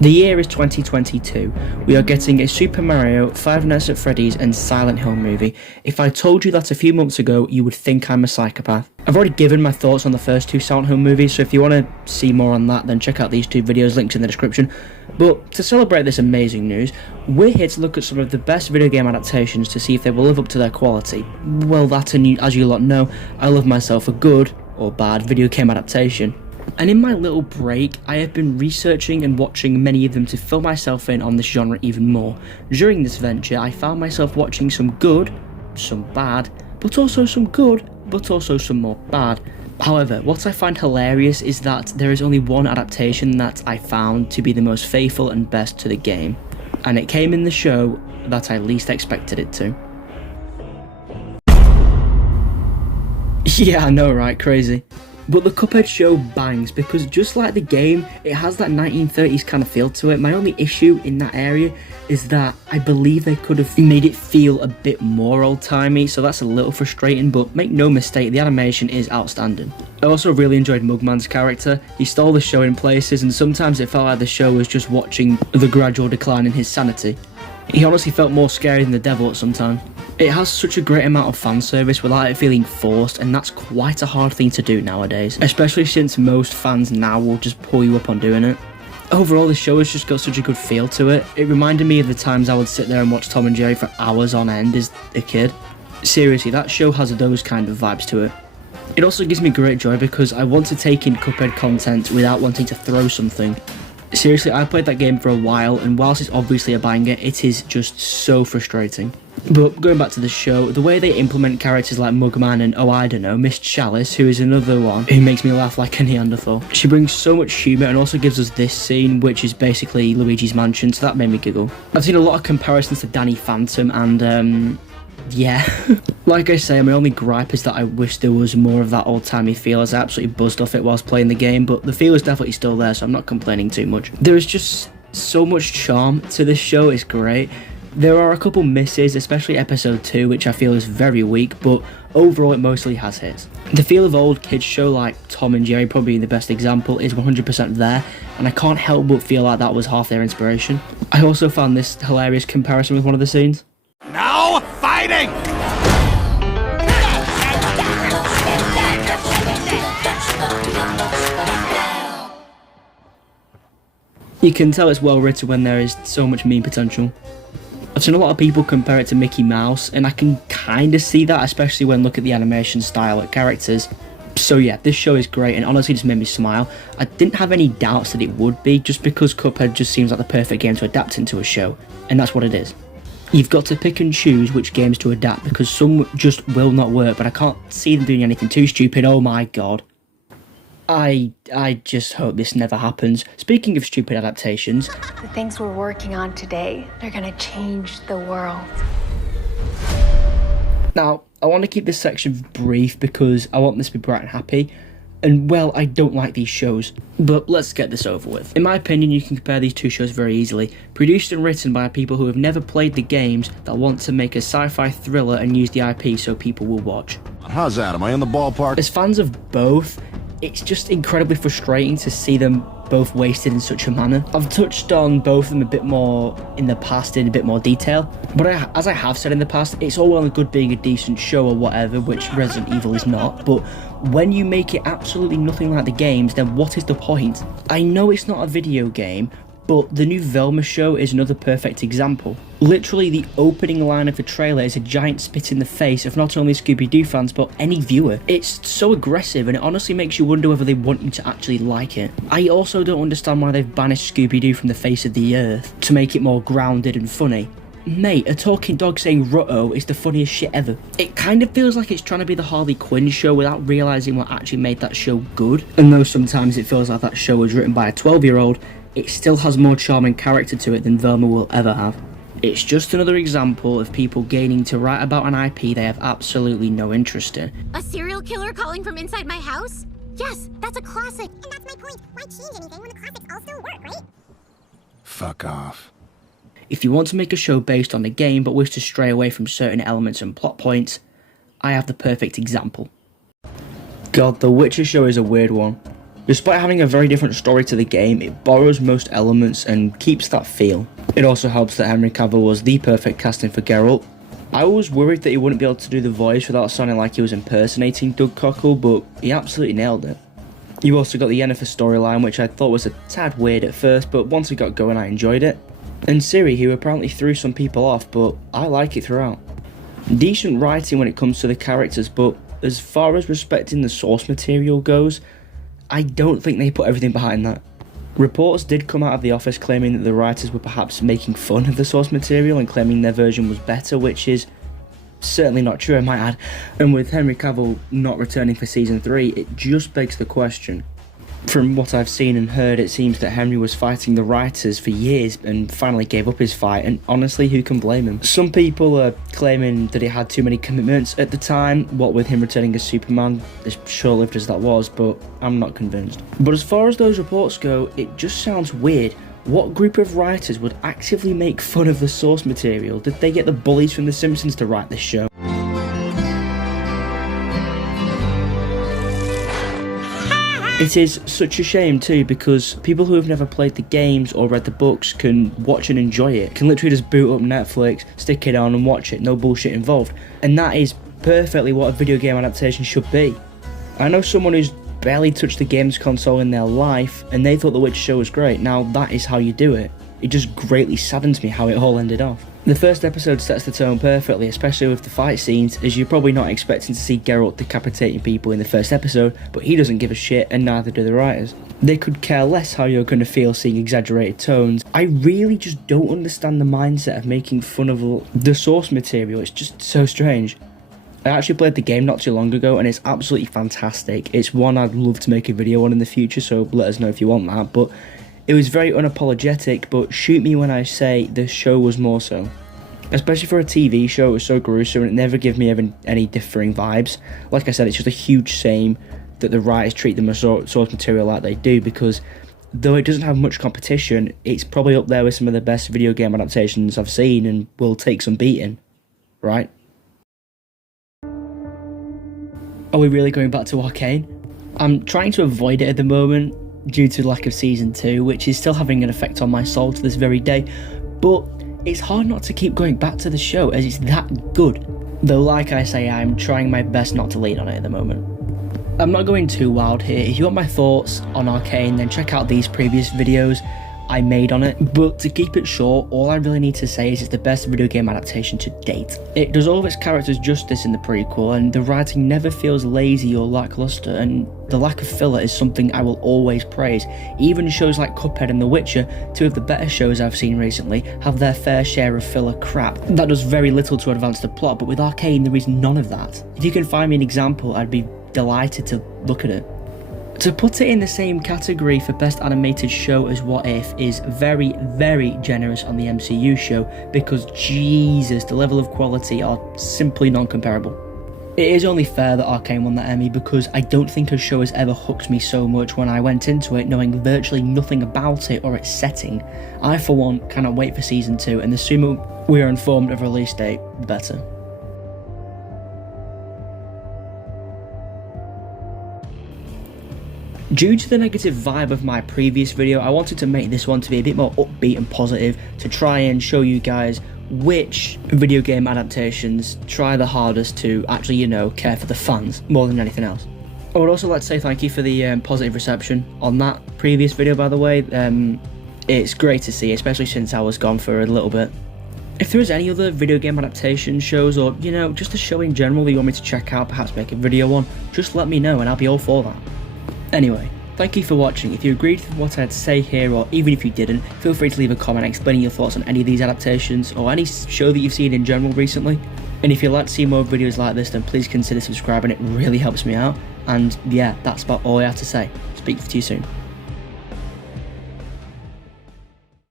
The year is 2022. We are getting a Super Mario, Five Nights at Freddy's and Silent Hill movie. If I told you that a few months ago, you would think I'm a psychopath. I've already given my thoughts on the first two Silent Hill movies, so if you want to see more on that, then check out these two videos, links in the description. But to celebrate this amazing news, we're here to look at some of the best video game adaptations to see if they will live up to their quality. Well, that, and as you lot know, I love myself a good, or bad, video game adaptation. And in my little break, I have been researching and watching many of them to fill myself in on this genre even more. During this venture, I found myself watching some good, some bad, but also some good, but also some more bad. However, what I find hilarious is that there is only one adaptation that I found to be the most faithful and best to the game, and it came in the show that I least expected it to. Yeah, I know, right? Crazy. But the Cuphead show bangs because just like the game, it has that 1930s kind of feel to it. My only issue in that area is that I believe they could have made it feel a bit more old-timey, so that's a little frustrating, but make no mistake, the animation is outstanding. I also really enjoyed Mugman's character. He stole the show in places, and sometimes it felt like the show was just watching the gradual decline in his sanity. He honestly felt more scary than the devil at some time. It has such a great amount of fan service without it feeling forced, and that's quite a hard thing to do nowadays, especially since most fans now will just pull you up on doing it. Overall, the show has just got such a good feel to it. It reminded me of the times I would sit there and watch Tom and Jerry for hours on end as a kid. Seriously, that show has those kind of vibes to it. It also gives me great joy because I want to take in Cuphead content without wanting to throw something. Seriously, I played that game for a while, and whilst it's obviously a banger, it is just so frustrating. But going back to the show, the way they implement characters like Mugman and, oh I don't know, Miss Chalice, who is another one who makes me laugh like a Neanderthal. She brings so much humour and also gives us this scene, which is basically Luigi's Mansion, so that made me giggle. I've seen a lot of comparisons to Danny Phantom, and yeah. Like I say, my only gripe is that I wish there was more of that old-timey feel, as I absolutely buzzed off it whilst playing the game, but the feel is definitely still there, so I'm not complaining too much. There is just so much charm to this show, it's great. There are a couple misses, especially episode 2, which I feel is very weak, but overall it mostly has hits. The feel of old kids show like Tom and Jerry, probably the best example, is 100% there, and I can't help but feel like that was half their inspiration. I also found this hilarious comparison with one of the scenes. Now fighting! You can tell it's well written when there is so much meme potential. I've seen a lot of people compare it to Mickey Mouse, and I can kinda see that, especially when look at the animation style at characters. So yeah, this show is great and honestly just made me smile. I didn't have any doubts that it would be, just because Cuphead just seems like the perfect game to adapt into a show, and that's what it is. You've got to pick and choose which games to adapt because some just will not work, but I can't see them doing anything too stupid, oh my god. I just hope this never happens. Speaking of stupid adaptations, The things we're working on today, they're gonna change the world. now, I want to keep this section brief because I want this to be bright and happy. And well, I don't like these shows, but let's get this over with. In my opinion, you can compare these two shows very easily. Produced and written by people who have never played the games that want to make a sci-fi thriller and use the IP so people will watch. How's that? Am I in the ballpark? As fans of both, it's just incredibly frustrating to see them both wasted in such a manner. I've touched on both of them a bit more in the past in a bit more detail, but as I have said in the past, it's all well and good being a decent show or whatever, which Resident Evil is not, but when you make it absolutely nothing like the games, then what is the point? I know it's not a video game, but the new Velma show is another perfect example. Literally, the opening line of the trailer is a giant spit in the face of not only Scooby-Doo fans, but any viewer. It's so aggressive, and it honestly makes you wonder whether they want you to actually like it. I also don't understand why they've banished Scooby-Doo from the face of the earth, to make it more grounded and funny. Mate, a talking dog saying "Rutto" is the funniest shit ever. It kind of feels like it's trying to be the Harley Quinn show without realising what actually made that show good. And though sometimes it feels like that show was written by a 12-year-old, it still has more charm and character to it than Velma will ever have. It's just another example of people gaining to write about an IP they have absolutely no interest in. A serial killer calling from inside my house? Yes, that's a classic. And that's my point. Why change anything when the classics all still work, right? Fuck off. If you want to make a show based on a game but wish to stray away from certain elements and plot points, I have the perfect example. God, the Witcher show is a weird one. Despite having a very different story to the game, it borrows most elements and keeps that feel. It also helps that Henry Cavill was the perfect casting for Geralt. I was worried that he wouldn't be able to do the voice without sounding like he was impersonating Doug Cockle, but he absolutely nailed it. You also got the Yennefer storyline, which I thought was a tad weird at first, but once it got going I enjoyed it. And Ciri, who apparently threw some people off, but I like it throughout. Decent writing when it comes to the characters, but as far as respecting the source material goes, I don't think they put everything behind that. Reports did come out of the office claiming that the writers were perhaps making fun of the source material and claiming their version was better, which is certainly not true, I might add. And with Henry Cavill not returning for season 3, it just begs the question. From what I've seen and heard, it seems that Henry was fighting the writers for years and finally gave up his fight, and honestly, who can blame him? Some people are claiming that he had too many commitments at the time, what with him returning as Superman, as short-lived as that was, but I'm not convinced. But as far as those reports go, it just sounds weird. What group of writers would actively make fun of the source material? Did they get the bullies from The Simpsons to write this show? It is such a shame too, because people who have never played the games or read the books can watch and enjoy it, can literally just boot up Netflix, stick it on and watch it, no bullshit involved. And that is perfectly what a video game adaptation should be. I know someone who's barely touched the games console in their life and they thought The Witcher show was great. Now that is how you do it. It just greatly saddens me how it all ended off. The first episode sets the tone perfectly, especially with the fight scenes, as you're probably not expecting to see Geralt decapitating people in the first episode, but he doesn't give a shit and neither do the writers. They could care less how you're going to feel seeing exaggerated tones. I really just don't understand the mindset of making fun of the source material. It's just so strange. I actually played the game not too long ago and it's absolutely fantastic. It's one I'd love to make a video on in the future, so let us know if you want that, but it was very unapologetic, but shoot me when I say the show was more so. Especially for a TV show, it was so gruesome and it never gave me any differing vibes. Like I said, it's just a huge shame that the writers treat the source material like they do, because though it doesn't have much competition, it's probably up there with some of the best video game adaptations I've seen and will take some beating, right? Are we really going back to Arcane? I'm trying to avoid it at the moment due to lack of season 2, which is still having an effect on my soul to this very day, but it's hard not to keep going back to the show as it's that good. Though like I say, I'm trying my best not to lean on it at the moment. I'm not going too wild here. If you want my thoughts on Arcane, then check out these previous videos I made on it, but to keep it short, all I really need to say is it's the best video game adaptation to date. It does all of its characters justice in the prequel, and the writing never feels lazy or lackluster, and the lack of filler is something I will always praise. Even shows like Cuphead and The Witcher, two of the better shows I've seen recently, have their fair share of filler crap. That does very little to advance the plot, but with Arcane there is none of that. If you can find me an example, I'd be delighted to look at it. To put it in the same category for best animated show as What If is very, very generous on the MCU show, because Jesus, the level of quality are simply non-comparable. It is only fair that Arcane won that Emmy, because I don't think a show has ever hooked me so much when I went into it knowing virtually nothing about it or its setting. I for one cannot wait for season 2, and the sooner we are informed of release date, the better. Due to the negative vibe of my previous video, I wanted to make this one to be a bit more upbeat and positive, to try and show you guys which video game adaptations try the hardest to actually, care for the fans more than anything else. I would also like to say thank you for the positive reception on that previous video, by the way. It's great to see, especially since I was gone for a little bit. If there is any other video game adaptation shows, or, just a show in general that you want me to check out, perhaps make a video on, just let me know and I'll be all for that. Anyway, thank you for watching. If you agreed with what I had to say here, or even if you didn't, feel free to leave a comment explaining your thoughts on any of these adaptations, or any show that you've seen in general recently. And if you'd like to see more videos like this, then please consider subscribing, it really helps me out. And yeah, that's about all I have to say. Speak to you soon.